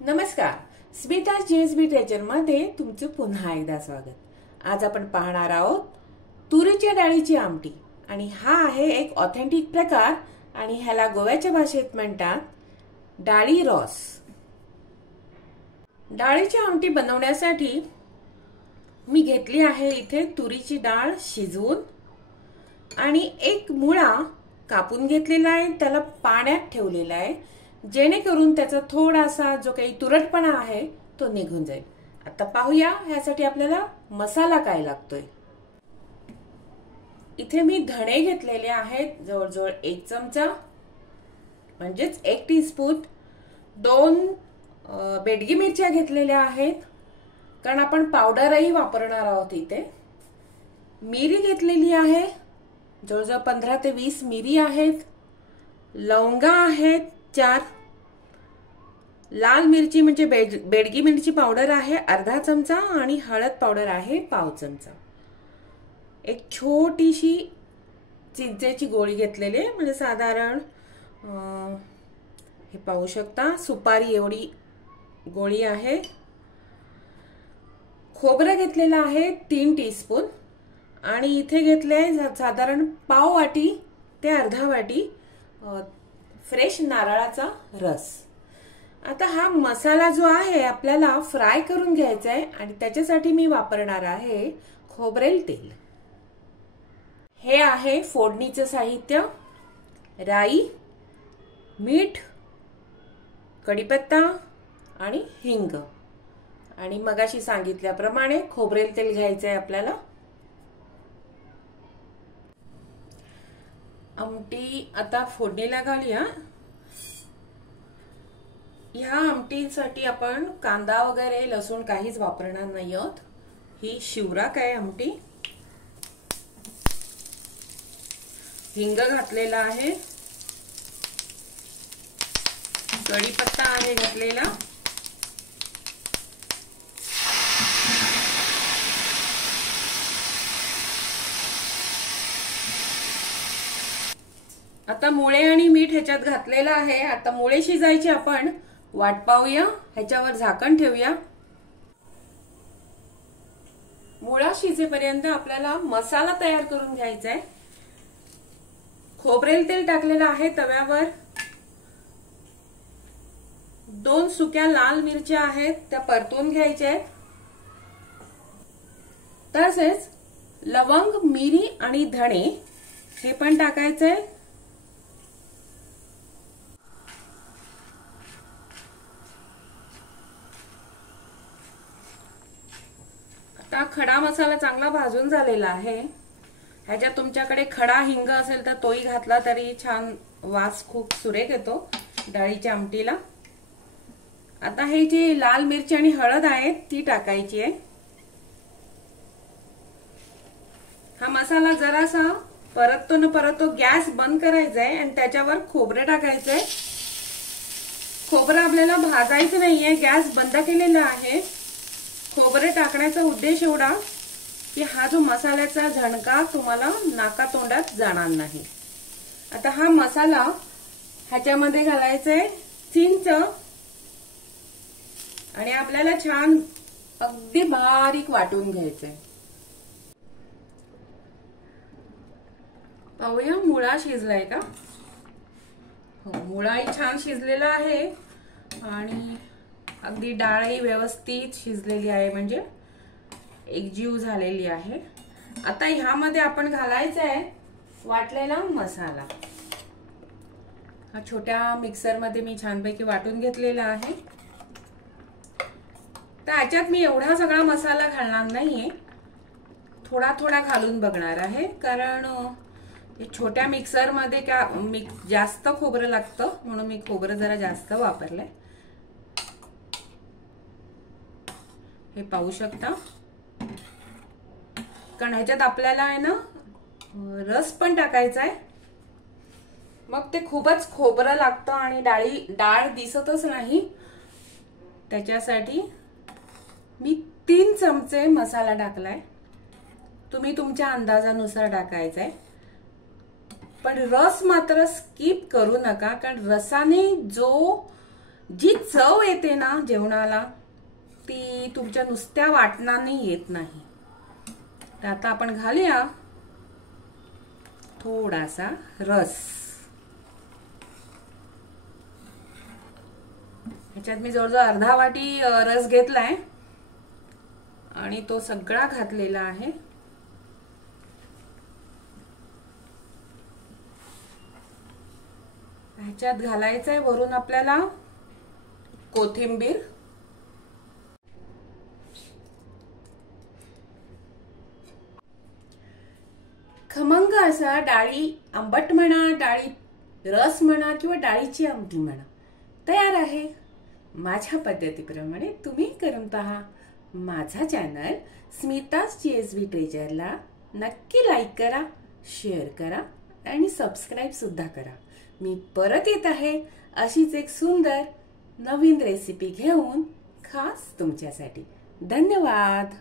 नमस्कार. Smita GSB treasure मध्ये तुमचं पुन्हा एकदा स्वागत. आज आपण पाहणार आहोत तुरीच्या डाळीची आमटी आणि हा आहे एक ऑथेंटिक प्रकार आणि ह्याला गोव्याच्या भाषेत म्हणतात डाळी रॉस. डाळीची आमटी बनवण्यासाठी मी घेतली आहे इथे तुरीची डाळ शिजवून आणि एक मुळा कापून घेतलेला आहे, त्याला पाण्यात ठेवलेला आहे जेणेकरून त्याचा थोडासा जो काही तुरटपणा आहे तो निघून जाईल. आता पाहूया ह्यासाठी आपल्याला मसाला काय लागतोय. इथे मी धणे घेतलेले आहेत जवळजवळ 1 चमचा म्हणजेच 1 टीस्पून. 2 बेडगी मिरच्या घेतलेल्या आहेत कारण आपण पावडरही वापरणार आहोत. इथे मिरी घेतलेली आहे, जवळजवळ 15 ते 20 मिरी आहेत. लवंगा आहेत 4. लाल मिरची म्हणजे बेडगी मिरची पावडर आहे अर्धा चमचा आणि हळद पावडर आहे पाव चमचा. एक छोटीशी चिंचेची गोळी घेतलेली म्हणजे साधारण हे पाहू शकता सुपारी एवढी गोळी आहे. खोबरं घेतलेलं आहे 3 टीस्पून आणि इथे घेतले साधारण पाव वाटी ते अर्धा वाटी फ्रेश नारळाचा रस. आता हा मसाला जो आहे आपल्याला फ्राय करून घ्यायचा आहे आणि त्याच्यासाठी मी वापरणार आहे खोबरेल तेल. हे आहे फोडणीचं साहित्य: राई, मीठ, कढीपत्ता आणि हिंग. आणि मगाशी सांगितल्याप्रमाणे खोबरेल तेल घ्यायचं आहे आपल्याला. आमटी आता फोडणीला घालूया. ह्या आमटीसाठी आपण कांदा वगैरे लसूण काहीच वापरणार नाही आहोत. ही शिवराक आहे आमटी. हिंग घातलेला आहे, कढीपत्ता आहे घातलेला, आता मुळे आणि मीठ ह्याच्यात घातलेलं आहे. आता मुळे शिजायचे आपण वाट पाहूया. ह्याच्यावर झाकण ठेवूया. मुळा शिजेपर्यंत आपल्याला मसाला तयार करून घ्यायचा आहे. खोबरेल तेल टाकलेलं आहे तव्यावर. 2 सुक्या लाल मिरच्या आहेत त्या परतून घ्यायच्या आहेत. तसेच लवंग, मिरी आणि धणे हे पण टाकायचंय. आता खडा मसाला चांगला भाजून झालेला आहे. ह्याच्यात तुमच्याकडे खडा हिंग असेल तर तोही घातला तरी छान वास खूप सुरेख येतो डाळीच्या आमटीला. आता हे जी लाल मिरची आणि हळद आहे ती टाकायची आहे. हा मसाला जरासा परततो न परततो गॅस बंद करायचा आहे आणि त्याच्यावर खोबरं टाकायचंय. खोबरं आपल्याला भाजायचं नाहीये, गॅस बंद केलेला आहे. खोबरे टाकण्याचा उद्देश एवढा की हा जो मसाल्याचा झणका तुम्हाला नाकातोंडात जाणार नाही. आता हा मसाला ह्याच्यामध्ये घालायचा आहे चिंच आणि आपल्याला छान अगदी बारीक वाटून घ्यायचंय. पाहूया मुळा शिजलाय का. हो, मुळाही छान शिजलेला आहे आणि अगदी डाळही व्यवस्थित शिजलेली आहे म्हणजे एकजीव झालेली आहे. आता ह्यामध्ये आपण घालायचा आहे वाटलेला मसाला. हा छोट्या मिक्सर मध्ये मी छानपैकी वाटून घेतलेला आहे. तर ह्याच्यात मी एवढा सगळा मसाला घालणार नाहीये, थोडा थोडा घालून बघणार आहे कारण छोट्या मिक्सर मध्ये जास्त खोबरं लागतं म्हणून मी खोबरं जरा जास्त वापरलंय. हे पाहू शकता कारण ह्याच्यात आपल्याला आहे ना रस पण टाकायचा आहे. मग ते खूपच खोबरं लागतं आणि डाळ दिसतच नाही. त्याच्यासाठी मी 3 चमचे मसाला टाकलाय. तुम्ही तुमच्या अंदाजानुसार टाकायचा आहे. पण रस मात्र स्किप करू नका कारण रसाने जो जी चव येते ना जेवणाला ती तुमच्या नुसत्या वाटणाने येत नाही. तर आता आपण घालूया थोडासा रस. ह्याच्यात मी जवळजवळ अर्धा वाटी रस घेतलाय आणि तो सगळा घातलेला आहे. ह्याच्यात घालायचं आहे वरून आपल्याला कोथिंबीर. खमंग असा डाळी आंबट म्हणा, डाळी रस म्हणा किंवा डाळीची आमटी म्हणा तयार आहे. माझ्या पद्धतीप्रमाणे तुम्ही करून पहा. माझा चॅनल स्मिताज CSV ट्रेजरला नक्की लाईक करा, शेअर करा आणि सबस्क्राईब सुद्धा करा. मी परत येत आहे अशीच एक सुंदर नवीन रेसिपी घेऊन खास तुमच्यासाठी. धन्यवाद.